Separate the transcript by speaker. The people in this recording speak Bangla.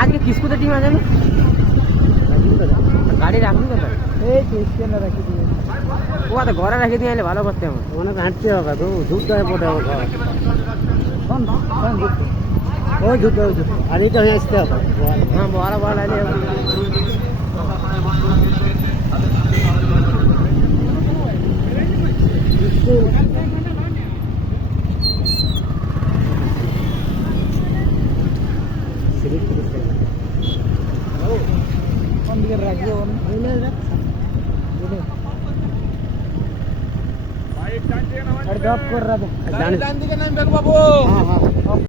Speaker 1: আজকে কিস্কুতে টিম আছে না? এই তো স্ট্যান্ডে রাখি দিয়ে ও তো ঘরে রেখে দিয়ে এলে ভালো করতে আমার
Speaker 2: অনেক হাঁটতে হবে তো ঝুঁকতে হবে পড়ে হবে
Speaker 1: শোন শোন।
Speaker 2: ওই ঝুঁকতে ওই ঝুঁকতে আর এইটা হয়ে আসতে হবে।
Speaker 1: হ্যাঁ বড় বড় আছে কোন দিকে রাখব ড্রপ করে রাখব
Speaker 2: জানিস
Speaker 1: দিকে নাম বাবু
Speaker 2: হ্যাঁ হ্যাঁ